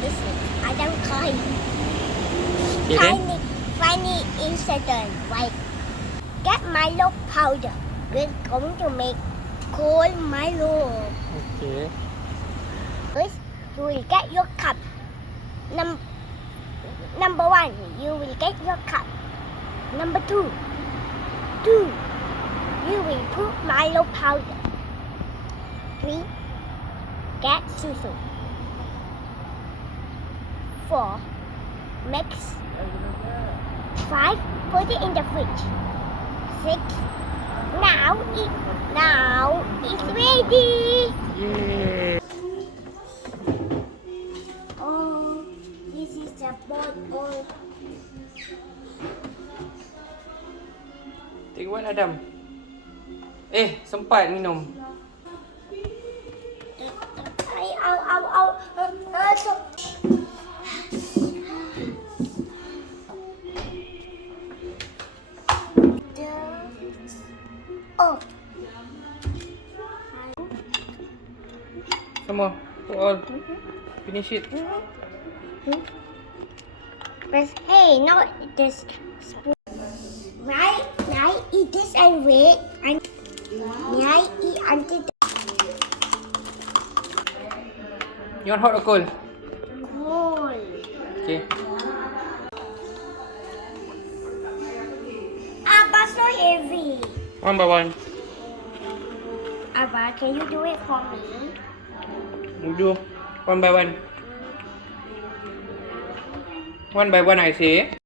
Listen, I don't cry. Okay then. Funny incident, right? Get Milo powder. We're going to make cold Milo. Okay. First, you will get your cup. Number one, you will get your cup. Number two, you will put Milo powder. 3, get susu. 4, mix. 5, put it in the fridge. 6, now it's ready. Yay. Oh, this is the bottle. Take what, Adam? Sempat minum. Oh. Come on, put all. Finish it. Press, hey, not this spoon. Right, eat this and wait. And eat until the You want hot or cold? cold. Okay. Abba, so heavy. One by one. Abba, can you do it for me? You do. One by one. One by one, I say.